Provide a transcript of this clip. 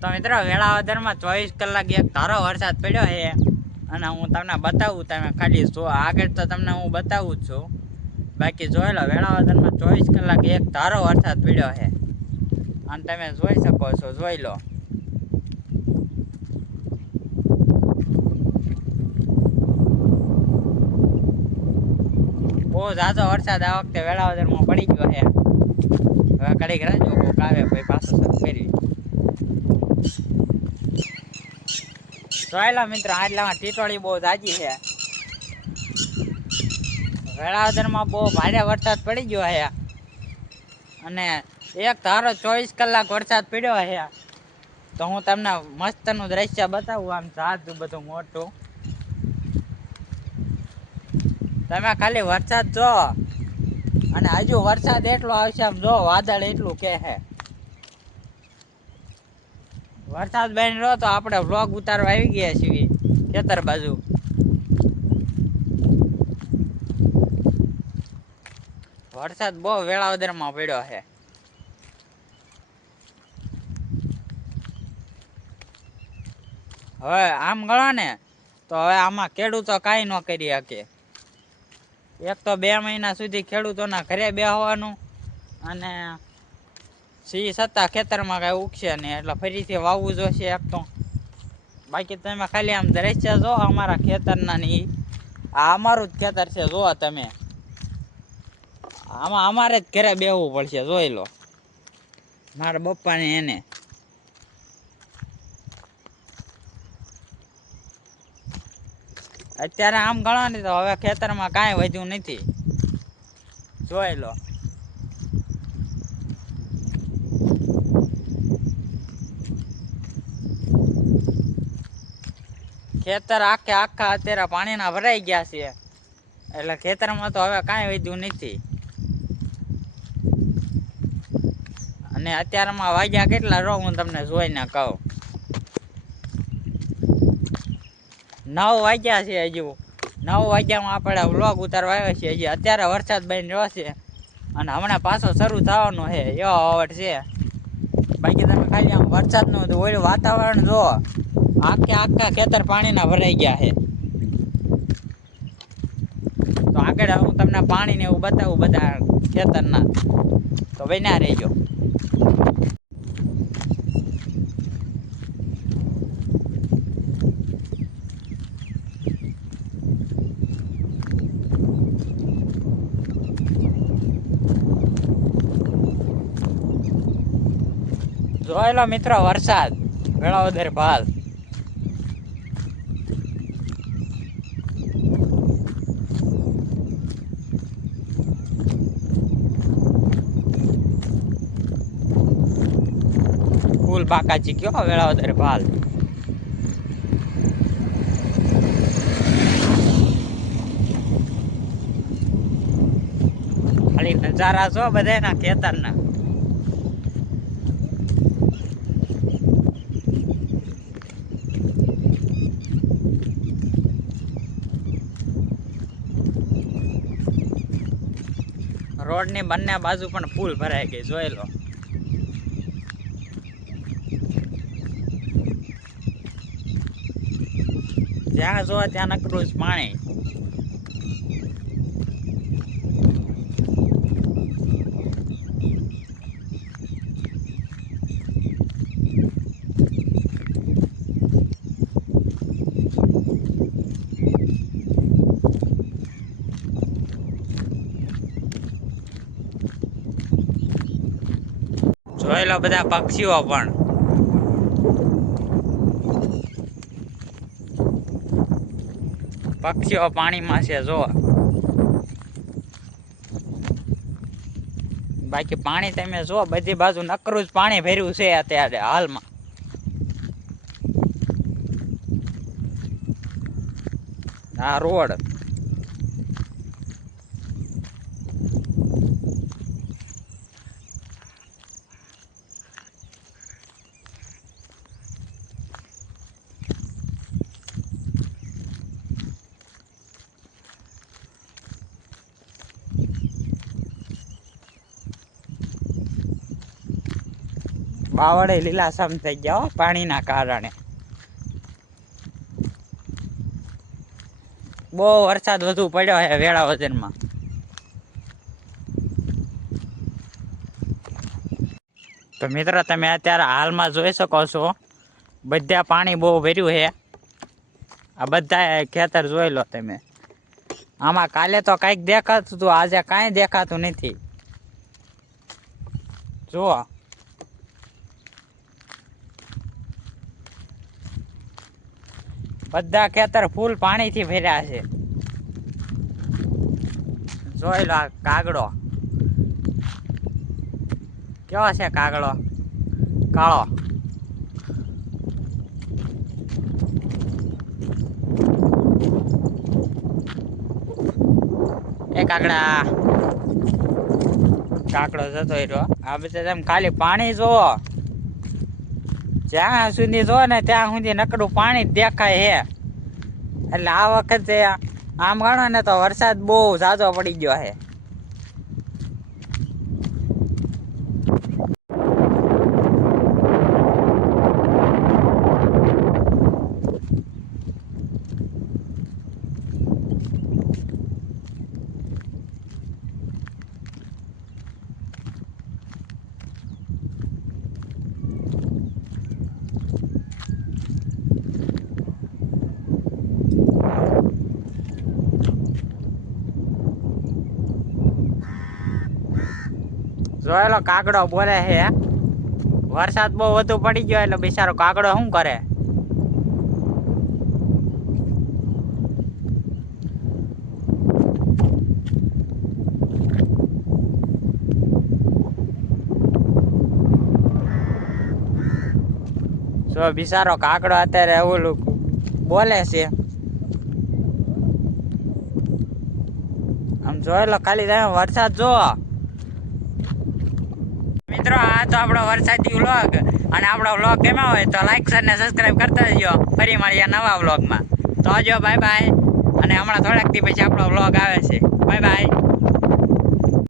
તો મિત્રો વેળાવદરમાં 24 કલાક એક ધારો વરસાદ પડ્યો છે અને હું તમને બતાવું. તમે ખાલી જો આગળ તો તમને હું બતાવું જ છું. બાકી જોઈ લો, વેળાવદરમાં 24 કલાક એક ધારો વરસાદ પડ્યો છે અને તમે જોઈ શકો છો. જોઈ લો, બહુ ઝાઝો વરસાદ આ વખતે વેળાવદરમાં પડી ગયો છે. હવે ઘડીક રાજો કોક આવે ભાઈ પાછો શરૂ કરી. જોઈ લો મિત્રો, આટલામાં ટીટોળી બહુ જાજી છે. વેળાવદરમાં બહુ ભારે વરસાદ પડી ગયો છે અને એક ધારો 24 કલાક વરસાદ પડ્યો છે. તો હું તમને મસ્તનું દ્રશ્ય બતાવું. આમ ઝાઝું બધું મોટું. તમે ખાલી વરસાદ જો અને હજુ વરસાદ એટલો આવશે. આમ જો વાદળ એટલું કે છે. વરસાદ બની રહ્યો તો આપણે વ્લોગ ઉતારવા આવી ગયા છીએ ખેતર બાજુ. વરસાદ બહુ વેળાવદરમાં પડ્યો છે. હવે આમ ગણો ને તો હવે આમાં ખેડૂતો કાંઈ ન કરી શકે. એક તો 2 મહિના સુધી ખેડૂતોના ઘરે બેસવાનું અને સી છતાં ખેતરમાં કાંઈ ઉગશે નહીં, એટલે ફરીથી વાવવું જોશે એક તો. બાકી તમે ખાલી આમ દ્રશ્ય જો અમારા ખેતરના ની. આ અમારું જ ખેતર છે. જો તમે આમાં અમારે જ ઘરે બેસવું પડશે. જોઈ લો, મારા પપ્પાને એને. અત્યારે આમ ગણો ને તો હવે ખેતરમાં કાંઈ વધ્યું નથી. જોઈ લો, ખેતર આખા અત્યારે પાણીના ભરાઈ ગયા છે. એટલે ખેતરમાં તો હવે કાંઈ વધ્યું નથી. અને અત્યારમાં વાગ્યા કેટલા રહો હું તમને જોઈને કહું. 9 વાગ્યા છે. હજુ 9 વાગ્યામાં આપણે વ્લોગ ઉતારવા આવ્યો છીએ. હજી અત્યારે વરસાદ બની રહ્યો છે અને હમણાં પાછો શરૂ થવાનો છે. એવો આવડ છે. બાકી તમે ખાલી આમ વરસાદનું ઓલું વાતાવરણ જો. આખા ખેતર પાણીના ભરાઈ ગયા છે. તો આગળ હું તમને પાણીને એવું બતાવું બધા ખેતરના. તો બન્યા રહેજો. જોઈ લો મિત્રો, વરસાદ વેળાવદર ભાલ. ફૂલ બાકાજી કયો વેળાવદર ભાલ. ખાલી નજારા જો બધાના ખેતરના. રોડની બંને બાજુ પણ ફૂલ ભરાઈ ગઈ. જોઈ લો, જ્યાં જોવા ત્યાં નકરું જ પાણી. જોઈ લો બધા પક્ષીઓ પણ. પક્ષીઓ પાણીમાં છે. જો બાકી પાણી તમે જો બધી બાજુ નકરું જ પાણી ભર્યું છે અત્યારે હાલમાં. આ રોડ બાવળે લીલાછમ થઈ ગયા હો પાણીના કારણે. બહુ વરસાદ વધુ પડ્યો છે વેળાવદરમાં. તો મિત્રો તમે અત્યારે હાલમાં જોઈ શકો છો બધા પાણી બહુ ભર્યું છે. આ બધા ખેતર જોઈ લો તમે. આમાં કાલે તો કંઈક દેખાતું હતું, આજે કાંઈ દેખાતું નથી. જુઓ બધા ખેતર ફૂલ પાણીથી ભર્યા છે. જોઈ લો આ કાગડો કેવો છે, કાગડો કાળો. એ કાકડા કાકડો જતો રહ્યો. આ બધા તમે ખાલી પાણી જોવો, જ્યાં સુધી જો ને ત્યાં સુધી નકડું પાણી જ દેખાય છે. એટલે આ વખતે આમ ગણો ને તો વરસાદ બહુ ઝાઝો પડી ગયો છે. જોયેલો કાગડો બોલે છે. વરસાદ બહુ વધુ પડી ગયો એટલે બિચારો કાગડો શું કરે. જો બિચારો કાગડો અત્યારે એવું બોલે છે. આમ જોયેલો ખાલી તમે વરસાદ જોવો. મિત્રો આ તો આપણો વરસાદી વ્લોગ, અને આપણો વ્લોગ ગમ્યો હોય તો લાઈક શેર ને સબસ્ક્રાઈબ કરતા જજો. ફરી મળીએ નવા વ્લોગમાં. તો જો બાય બાય. અને હમણાં થોડાક દી પછી આપણો વ્લોગ આવે છે. Bye bye.